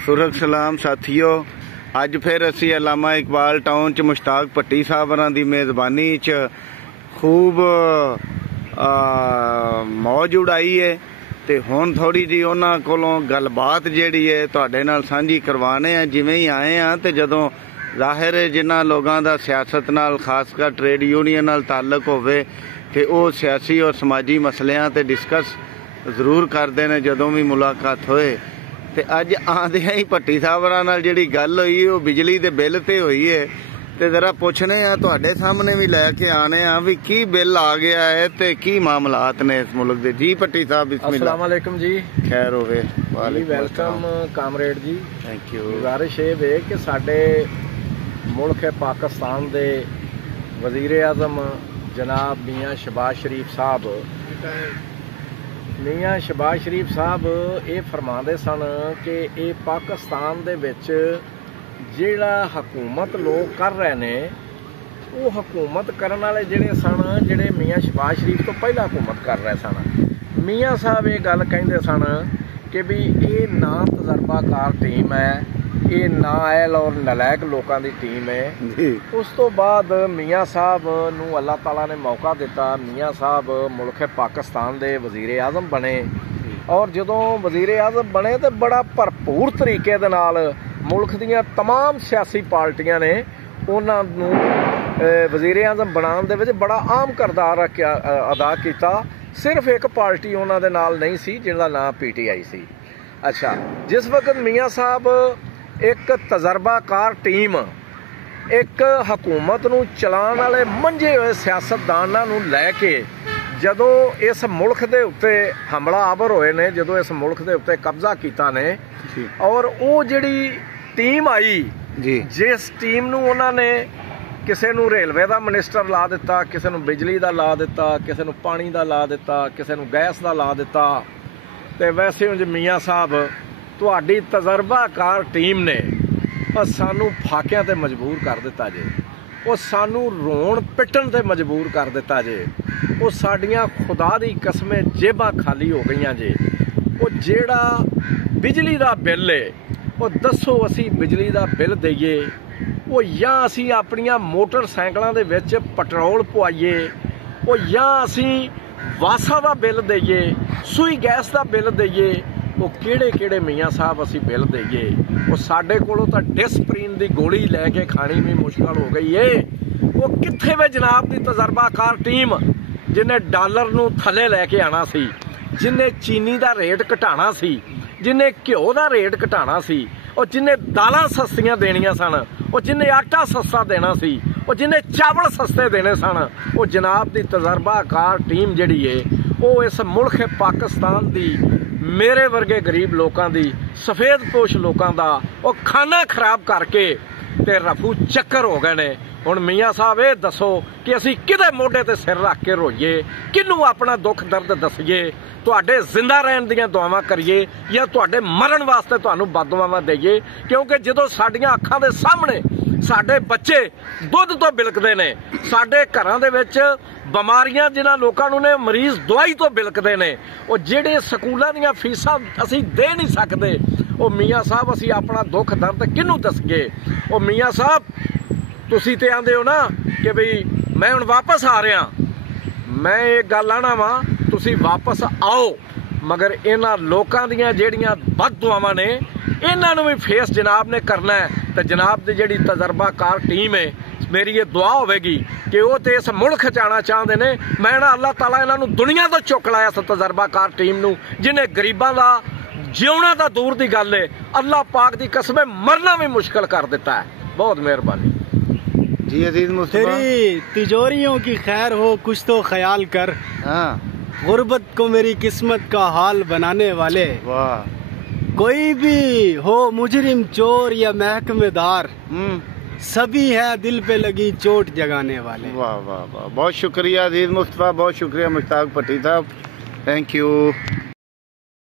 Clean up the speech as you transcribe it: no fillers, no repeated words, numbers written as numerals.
सुरख सलाम साथियों। अज फिर असी अलामा इकबाल टाउन च मुश्ताक भट्टी साहब होरां दी मेज़बानी च खूब मौज उड़ाई है ते हुण थोड़ी जी उन्हां कोलों गलबात जिहड़ी है तुहाडे नाल सांझी करवाने आ। जिवें ही आए हैं ते जदों ज़ाहिर है जिन्हां लोगां दा सियासत नाल खासकर ट्रेड यूनियन नाल ताल्लुक होवे ते ओह सियासी और समाजी मसलियां ते डिस्कस जरूर करते हैं जदों भी मुलाकात होए। ते अज आंदियां ही भट्टी साहब नाल जिहड़ी गल होई वो बिजली दे बिल ते होई है ते जरा पुछने आ तुहाडे सामने भी लैके आने आ भी की बिल आ गया है ते की मामलात ने इस मुल्क दे। जी भट्टी साहब बिस्मिल्लाह। अस्सलाम वालेकुम जी। खैर होवे। Welcome comrade ji. Thank you. गुजारिश ये वे कि साडे मुल्क पाकिस्तान दे वजीर आज़म जनाब मियाँ शहबाज शरीफ साहब ये फरमाते सन कि ये पाकिस्तान दे विच जिहड़ा हुकूमत लोग कर रहे ने वो हुकूमत करन वाले जिहड़े सन जिहड़े मियाँ शहबाज शरीफ तो पहला हुकूमत कर रहे सन। मियाँ साहब ये गल कहिंदे सन कि भी ये ना तजर्बाकार टीम है, ये नाअहल और नलैक लोगों की टीम है। उस तो बाद मियाँ साहब नूं अल्लाह ताला ने मौका दिता, मियाँ साहब मुल्क पाकिस्तान दे वजीर आज़म बने और जदों वजीर आज़म बने तो बड़ा भरपूर तरीके दे नाल मुल्क दीयां तमाम सियासी पार्टियां ने उन्हां नूं वजीर आज़म बनाउण दे विच बड़ा अहम किरदार अदा किया। सिर्फ एक पार्टी उन्हां दे नाल नहीं सी जिहदा नाम PTI सी। अच्छा, जिस वक्त मियाँ साहब एक तजर्बाकार टीम एक हुकूमत नूं चलाउण वाले मंझे हुए सियासतदानां नूं लैके जदों इस मुल्क दे उत्ते हमला आवर होए ने, जदों इस मुल्क दे उत्ते कब्जा कीता ने और वो जिहड़ी टीम आई जिस टीम नूं उन्हां ने किसी नूं रेलवे का मिनिस्टर ला दिता, किसी नूं बिजली का ला दिता, किसी नूं पानी का ला दिता, किसी नूं गैस का ला दिता। ते वैसे उंज मियाँ साहब तुहाडी तजर्बाकार टीम ने सानू फाकियां ते मजबूर कर दिता जे, वो सानू रोण पिटन ते मजबूर कर दिता जे, वो साडियां खुदा दी कसमें जेबां खाली हो गईयां जे। वो जेड़ा बिजली दा बिल है वो दसो असी बिजली दा बिल दईए वो या असी अपनियां मोटरसाइकिलों दे विच पेट्रोल पवाइए, वो या असी वासा दा बिल दईए, सुई गैस दा बिल दईए, वो किहड़े किहड़े मियाँ साहब असी बिल दईए। वो साडे कोलों तां डिस्प्रीन दी गोली लैके खानी भी मुश्किल हो गई है। वो कित्थे वे जनाब दी तजर्बाकार टीम जिन्हें डॉलर नूं थले लैके आना सी, जिन्हें चीनी दा रेट घटाना सी, जिन्हें घ्यो दा रेट घटाना सी, और जिन्हें दालां सस्तियां देनियां सन, और जिन्हें आटा सस्ता देना सी, और जिन्हें चावल सस्ते देने सन। वो जनाब दी तजर्बाकार टीम जिहड़ी है वो इस मुल्क पाकिस्तान दी मेरे वर्गे गरीब लोगों की सफेद पोश लोगों का वो खाना खराब करके ते रफू चक्कर हो गए ने। हुण मियाँ साहब ये दसो कि असी किहदे मोढे ते सिर रख के रोईए, किनू अपना दुख दर्द दसीए, तुहाडे जिंदा रहन दीयां दुआवां करिए या तुहाडे मरण वास्ते तुहानू बददुआवां देईए। क्योंकि जदों साडियां अखां दे सामने साडे बच्चे दुध तो बिलकदे ने, साडे घरां दे विच बीमारियां जिन्हां लोकां नूं ने मरीज दवाई तो बिलकदे ने, वो जिहड़े स्कूलां दीयां फीसां असीं दे नहीं सकदे, वो मियाँ साहब असीं अपना दुख दर्द किनू दसगे। वो मियाँ साहब तुसीं ते आंदे हो ना कि बई मैं हुण वापस आ रहा, मैं ये गल आना वा तुसीं वापस आओ, मगर इन्हां लोकां दीयां जिहड़ियां बददुआवां ने इन्हां नूं भी फेस जनाब ने करना है। तो जनाब की जिहड़ी तजर्बाकार टीम है मेरी ये दुआ होगी कि वो तो इस मुल्क च आना चाहते हैं। मैं ना अल्लाह ताला इन्हां नूं दुनिया तो चुक लाया इस तजर्बाकार टीम नूं जिन्हें गरीबां दा जिउणा तो दूर की गल है, अल्लाह पाक की कसमें मरना भी मुश्किल कर दिता है। बहुत मेहरबानी जी अजीज मुस्तफा। तेरी तिजोरियों की खैर हो कुछ तो ख्याल कर, गुर्बत को मेरी किस्मत का हाल बनाने वाले। वाह। कोई भी हो मुजरिम चोर या महकमेदार, सभी है दिल पे लगी चोट जगाने वाले। वाह वाह वाह, बहुत शुक्रिया अजीज मुस्तफा, बहुत शुक्रिया मुश्ताक भट्टी साहब, थैंक यू।